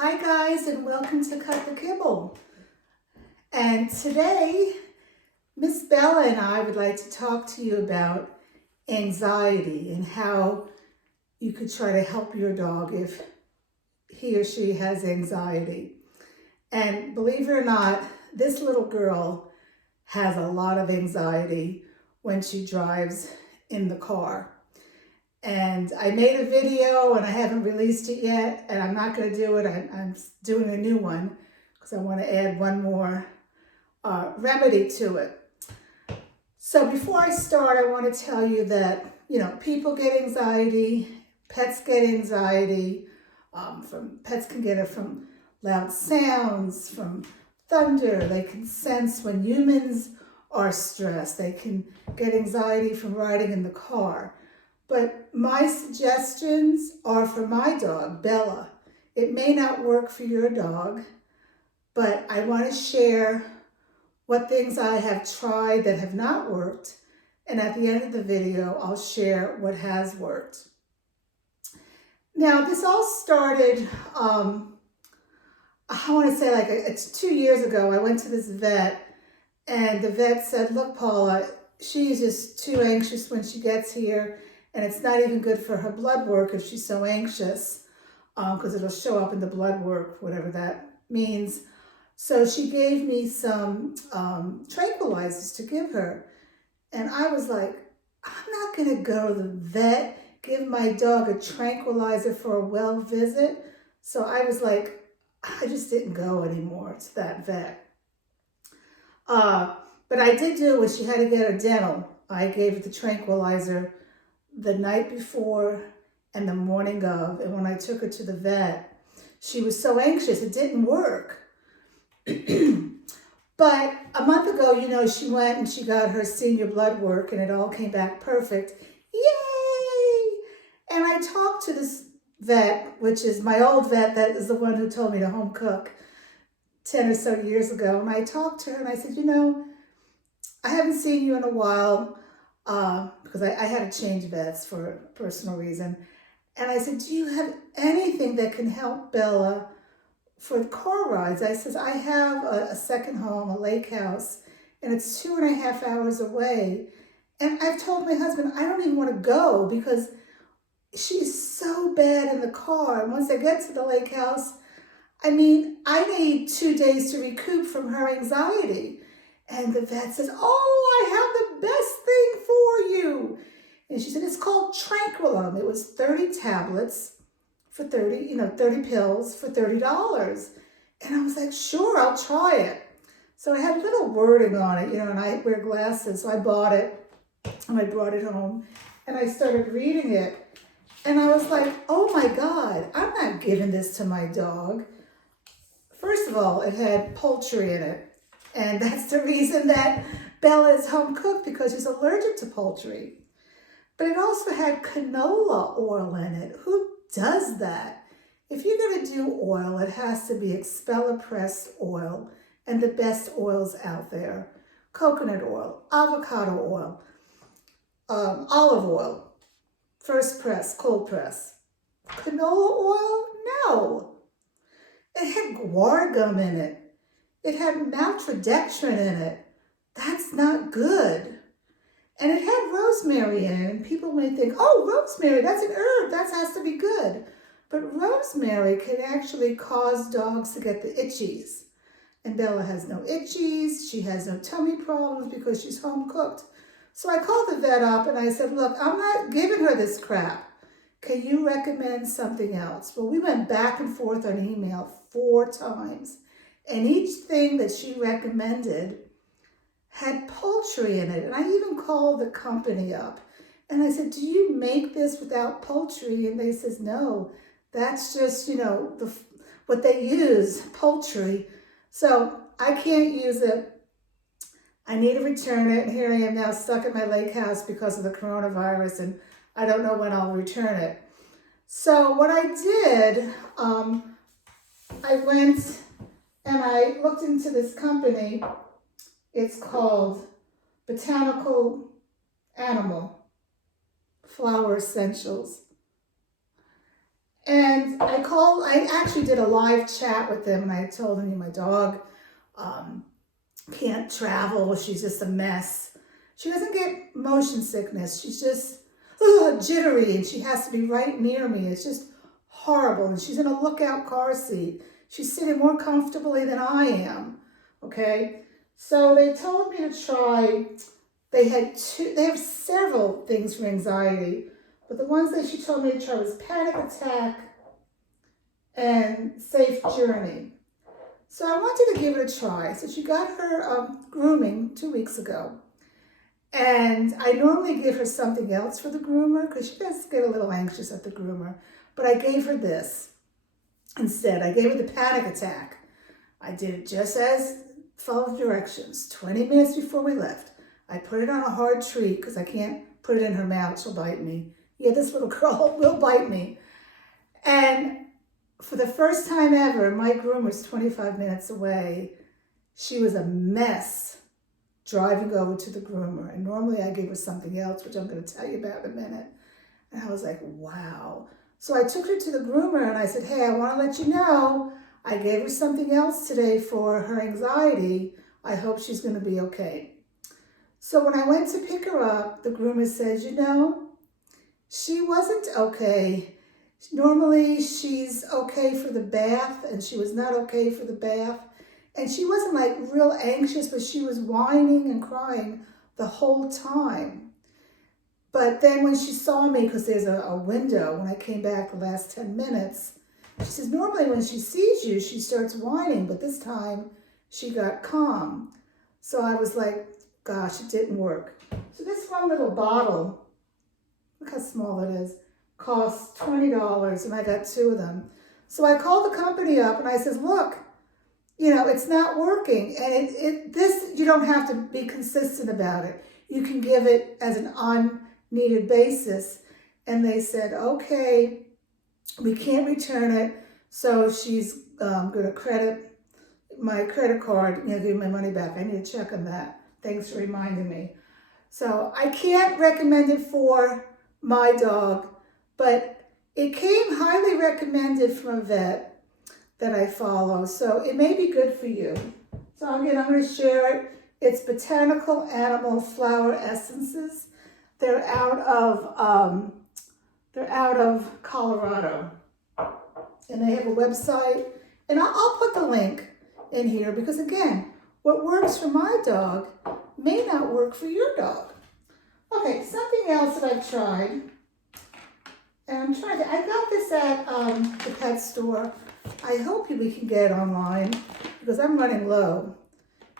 Hi guys, and welcome to Cut the Kibble. And today, Miss Bella and I would like to talk to you about anxiety and how you could try to help your dog if he or she has anxiety. And believe it or not, this little girl has a lot of anxiety when she drives in the car. And I made a video and I haven't released it yet, and I'm not going to do it. I'm doing a new one because I want to add one more remedy to it. So before I start, I want to tell you that, people get anxiety, pets get anxiety. Pets can get it from loud sounds, from thunder. They can sense when humans are stressed. They can get anxiety from riding in the car. But my suggestions are for my dog, Bella. It may not work for your dog, but I want to share what things I have tried that have not worked. And at the end of the video, I'll share what has worked. Now, this all started, I want to say it's 2 years ago. I went to this vet, and the vet said, look, Paula, she's just too anxious when she gets here. And it's not even good for her blood work if she's so anxious, because it'll show up in the blood work, whatever that means. So she gave me some tranquilizers to give her. And I was like, I'm not going to go to the vet, give my dog a tranquilizer for a well visit. So I was like, I just didn't go anymore to that vet. But I did do it when she had to get her dental. I gave her the tranquilizer the night before and the morning of, and when I took her to the vet, she was so anxious, it didn't work. But a month ago, she went and she got her senior blood work, and it all came back perfect. Yay! And I talked to this vet, which is my old vet, that is the one who told me to home cook 10 or so years ago, and I talked to her and I said, I haven't seen you in a while, because I had to change vets for a personal reason. And I said, do you have anything that can help Bella for car rides? I said, I have a second home, a lake house, and it's 2.5 hours away. And I've told my husband, I don't even want to go because she's so bad in the car. And once I get to the lake house, I need 2 days to recoup from her anxiety. And the vet says, oh, I have the best thing for you. And she said, it's called Tranquilum. It was 30 tablets for 30 pills for $30. And I was like, sure, I'll try it. So I had little wording on it, and I wear glasses. So I bought it and I brought it home and I started reading it. And I was like, oh my God, I'm not giving this to my dog. First of all, it had poultry in it. And that's the reason that Bella is home cooked, because she's allergic to poultry. But it also had canola oil in it. Who does that? If you're going to do oil, it has to be expeller pressed oil and the best oils out there. Coconut oil, avocado oil, olive oil, first press, cold press. Canola oil? No. It had guar gum in it. It had maltodextrin in it. That's not good. And it had rosemary in it. And people may think, oh, rosemary, that's an herb. That has to be good. But rosemary can actually cause dogs to get the itchies. And Bella has no itchies. She has no tummy problems because she's home cooked. So I called the vet up and I said, look, I'm not giving her this crap. Can you recommend something else? Well, we went back and forth on email 4 times. And each thing that she recommended had poultry in it. And I even called the company up. And I said, do you make this without poultry? And they says, no, that's just, what they use, poultry. So I can't use it. I need to return it. And here I am now stuck at my lake house because of the coronavirus. And I don't know when I'll return it. So what I did, I went and I looked into this company. It's called Botanical Animal Flower Essentials. And I actually did a live chat with them, and I told them, my dog can't travel. She's just a mess. She doesn't get motion sickness. She's just jittery, and she has to be right near me. It's just horrible. And she's in a lookout car seat. She's sitting more comfortably than I am. Okay? So they told me to try. They have several things for anxiety, but the ones that she told me to try was panic attack and safe journey. So I wanted to give it a try. So she got her grooming 2 weeks ago. And I normally give her something else for the groomer because she does get a little anxious at the groomer. But I gave her this instead. I gave her the panic attack. I did it just as followed directions. 20 minutes before we left, I put it on a hard treat because I can't put it in her mouth. She'll bite me. Yeah, this little girl will bite me. And for the first time ever, my groomer's 25 minutes away. She was a mess driving over to the groomer. And normally I give her something else, which I'm going to tell you about in a minute. And I was like, wow. So I took her to the groomer and I said, hey, I want to let you know I gave her something else today for her anxiety. I hope she's going to be okay. So when I went to pick her up, the groomer says, she wasn't okay. Normally she's okay for the bath, and she was not okay for the bath. And she wasn't like real anxious, but she was whining and crying the whole time. But then when she saw me, because there's a window, when I came back the last 10 minutes, she says, normally when she sees you, she starts whining, but this time she got calm. So I was like, gosh, it didn't work. So this one little bottle, look how small it is, costs $20, and I got 2 of them. So I called the company up and I said, look, it's not working. And this, you don't have to be consistent about it. You can give it as an on-needed basis. And they said, okay, we can't return it. So she's going to credit my credit card, give me my money back. I need to check on that. Thanks for reminding me. So I can't recommend it for my dog, but it came highly recommended from a vet that I follow, so it may be good for you. So again, I'm going to share it. It's Botanical Animal Flower Essences. They're out of Colorado, and they have a website. And I'll put the link in here because again, what works for my dog may not work for your dog. Okay, something else that I've tried, and I got this at the pet store. I hope we can get it online because I'm running low.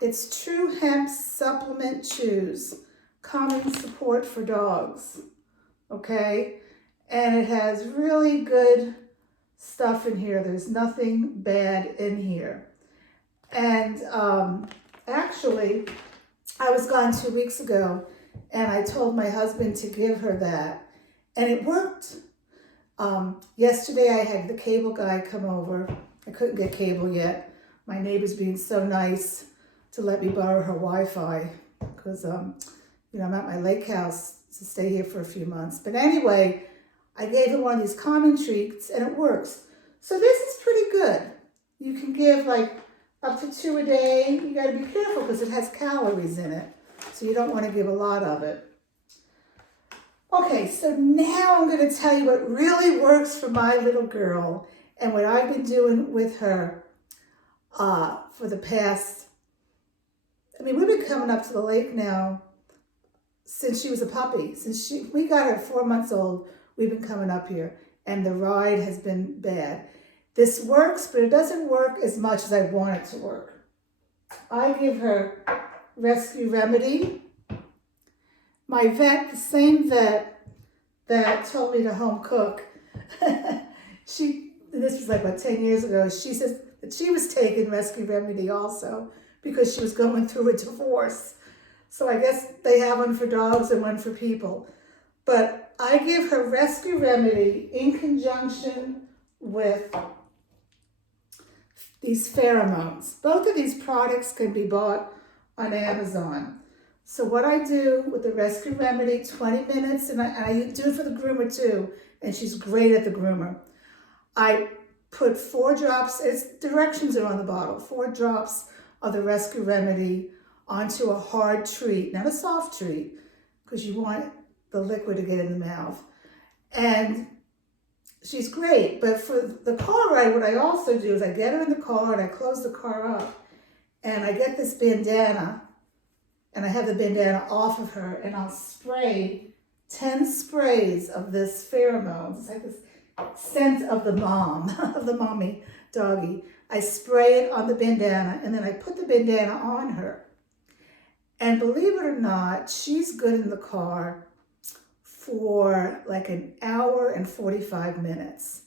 It's True Hemp Supplement Chews, calming support for dogs, okay? And it has really good stuff in here. There's nothing bad in here. And actually, I was gone 2 weeks ago, and I told my husband to give her that, and it worked. Yesterday I had the cable guy come over. I couldn't get cable yet. My neighbor's being so nice to let me borrow her Wi-Fi because, I'm at my lake house to stay here for a few months. But anyway, I gave her one of these calming treats and it works. So this is pretty good. You can give like up to 2 a day. You got to be careful because it has calories in it. So you don't want to give a lot of it. Okay, so now I'm going to tell you what really works for my little girl and what I've been doing with her for the past, we've been coming up to the lake now since she was a puppy. We got her 4 months old, we've been coming up here, and the ride has been bad. This works, but it doesn't work as much as I want it to work. I give her Rescue Remedy. My vet, the same vet that told me to home cook, this was like 10 years ago, she says that she was taking Rescue Remedy also because she was going through a divorce. So I guess they have one for dogs and one for people. But I give her Rescue Remedy in conjunction with these pheromones. Both of these products can be bought on Amazon. So what I do with the Rescue Remedy, 20 minutes, and I do it for the groomer too, and she's great at the groomer. I put 4 drops, its directions are on the bottle, 4 drops of the Rescue Remedy onto a hard treat, not a soft treat, because you want the liquid to get in the mouth. And she's great. But for the car ride, what I also do is I get her in the car and I close the car up and I get this bandana and I have the bandana off of her and I'll spray 10 sprays of this pheromone. It's like this scent of the mom, of the mommy doggy. I spray it on the bandana and then I put the bandana on her. And believe it or not, she's good in the car for like an hour and 45 minutes.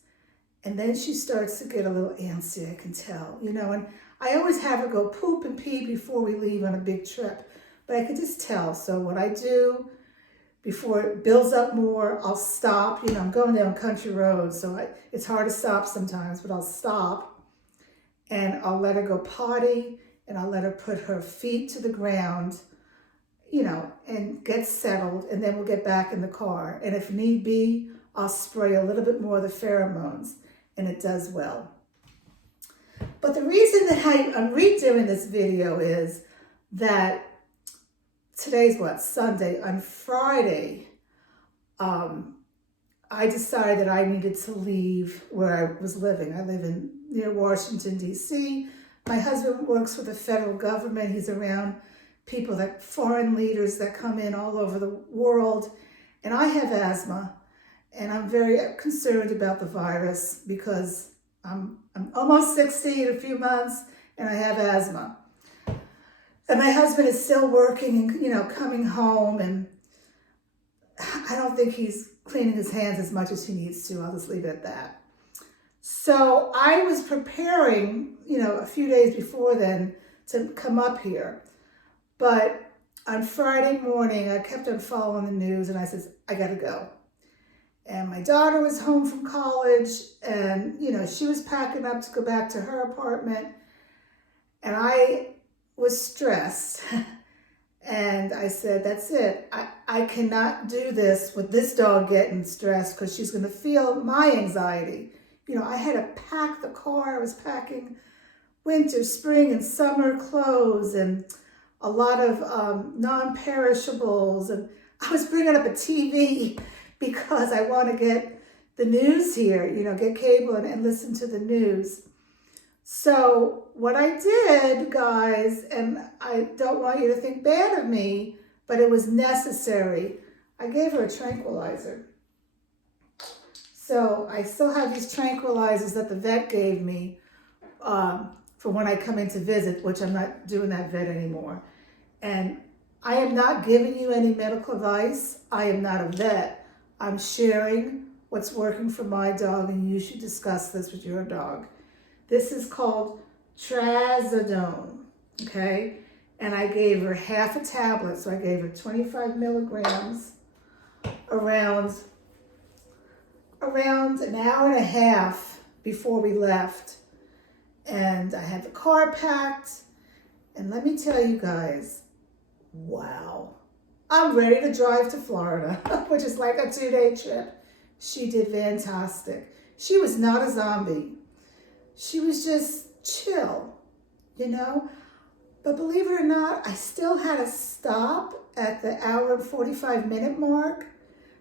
And then she starts to get a little antsy, I can tell, you know, and I always have her go poop and pee before we leave on a big trip, but I could just tell. So what I do before it builds up more, I'll stop, you know, I'm going down country roads, so it's hard to stop sometimes, but I'll stop and I'll let her go potty and I'll let her put her feet to the ground, you know, and get settled, and then we'll get back in the car. And if need be, I'll spray a little bit more of the pheromones, and it does well. But the reason that I'm redoing this video is that today's what, Sunday? On Friday, I decided that I needed to leave where I was living. I live near Washington, D.C. My husband works for the federal government. He's around people, that foreign leaders that come in all over the world. And I have asthma, and I'm very concerned about the virus because I'm almost 60 in a few months, and I have asthma. And my husband is still working and, you know, coming home, and I don't think he's cleaning his hands as much as he needs to. I'll just leave it at that. So I was preparing, you know, a few days before then to come up here. But on Friday morning, I kept on following the news and I said, I gotta go. And my daughter was home from college and, you know, she was packing up to go back to her apartment. And I was stressed. And I said, that's it. I cannot do this with this dog getting stressed because she's gonna feel my anxiety. You know, I had to pack the car. I was packing winter, spring, and summer clothes and a lot of non-perishables, and I was bringing up a TV because I want to get the news here, you know, get cable and listen to the news. So what I did, guys, and I don't want you to think bad of me, but it was necessary. I gave her a tranquilizer. So I still have these tranquilizers that the vet gave me for when I come in to visit, which I'm not doing that vet anymore. And I am not giving you any medical advice. I am not a vet. I'm sharing what's working for my dog, and you should discuss this with your dog. This is called trazodone, okay? And I gave her half a tablet, so I gave her 25 milligrams around an hour and a half before we left. And I had the car packed, and let me tell you guys, wow. I'm ready to drive to Florida, which is like a 2-day trip. She did fantastic. She was not a zombie. She was just chill, you know? But believe it or not, I still had to stop at the hour and 45-minute mark,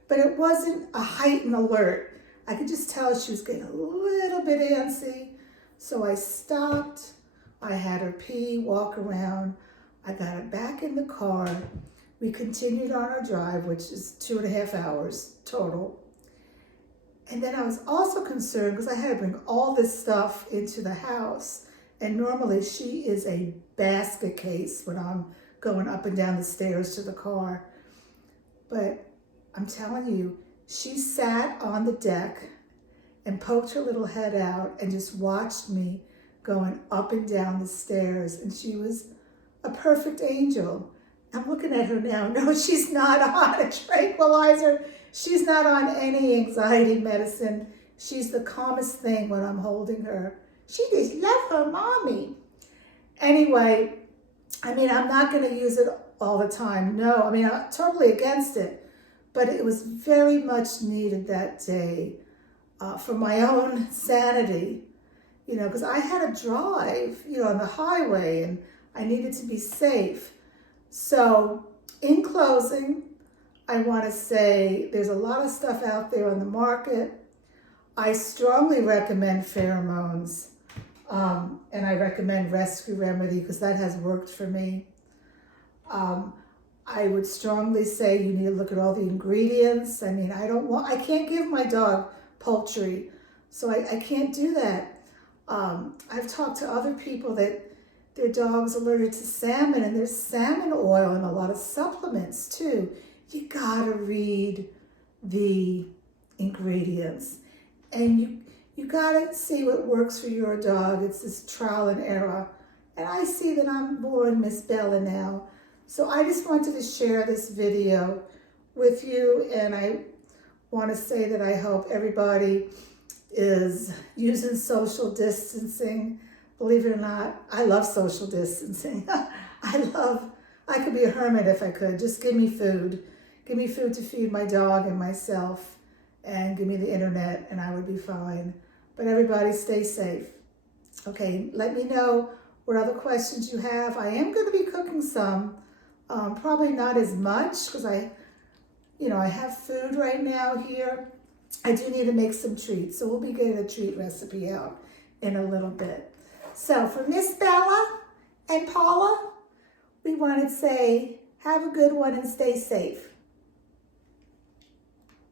but it wasn't a heightened alert. I could just tell she was getting a little bit antsy. So I stopped. I had her pee, walk around. I got her back in the car. We continued on our drive, which is 2.5 hours total. And then I was also concerned because I had to bring all this stuff into the house. And normally she is a basket case when I'm going up and down the stairs to the car. But I'm telling you, she sat on the deck and poked her little head out and just watched me going up and down the stairs. And she was a perfect angel. I'm looking at her now. No, she's not on a tranquilizer. She's not on any anxiety medicine. She's the calmest thing when I'm holding her. She just loves her mommy. Anyway, I mean, I'm not going to use it all the time. No, I mean, I'm totally against it. But it was very much needed that day. for my own sanity, because I had to drive, on the highway, and I needed to be safe. So in closing, I want to say there's a lot of stuff out there on the market. I strongly recommend pheromones, and I recommend Rescue Remedy because that has worked for me. I would strongly say you need to look at all the ingredients. I mean, I can't give my dog poultry, so I can't do that. I've talked to other people that their dog's allergic to salmon, and there's salmon oil and a lot of supplements too. You gotta read the ingredients, and you gotta see what works for your dog. It's this trial and error. And I see that I'm more in Miss Bella now. So I just wanted to share this video with you, and I want to say that I hope everybody is using social distancing. Believe it or not, I love social distancing. I could be a hermit if I could. Just give me food. Give me food to feed my dog and myself, and give me the internet, and I would be fine. But everybody stay safe. Okay, let me know what other questions you have. I am going to be cooking some. Probably not as much because I have food right now here. I do need to make some treats, so we'll be getting a treat recipe out in a little bit. So for Miss Bella and Paula, we want to say have a good one and stay safe.